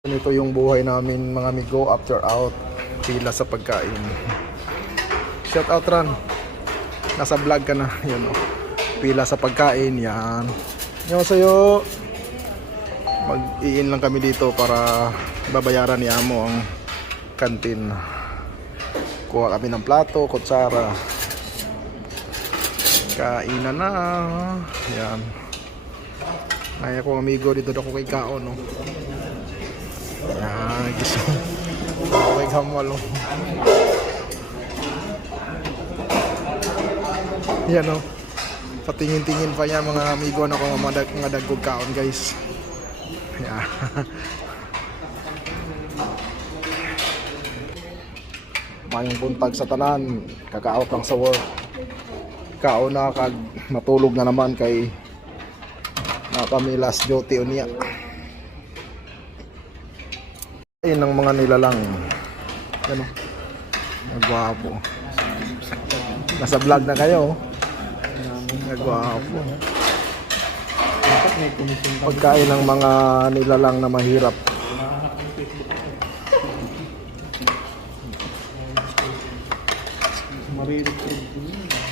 Ganito yung buhay namin mga amigo after out pila sa pagkain. Shout out Ran. Nasa vlog ka na, yun oh. Pila sa pagkain, yan. Yo sa'yo. Mag-iin lang kami dito para babayaran ni Amo ang kantin. Kuha kami ng plato, kutsara. Kainan na. Yan. Ay ako amigo dito ako kay Kaon no. Yan, gusto. Okay, kamal oh. Yan oh. Patingin-tingin pa yan mga amigo na kung mga, dag- mga dagkog kaon guys. Yan. Mayong buntag sa tanan, kakaot lang sa work. Kaon na kag matulog na naman kay na kami last duty unya. Ayun ang mga nilalang. Ano? Nagwapo. Nasa vlog na kayo. Nagwapo. Pagkain ng mga nilalang na mahirap. Rin.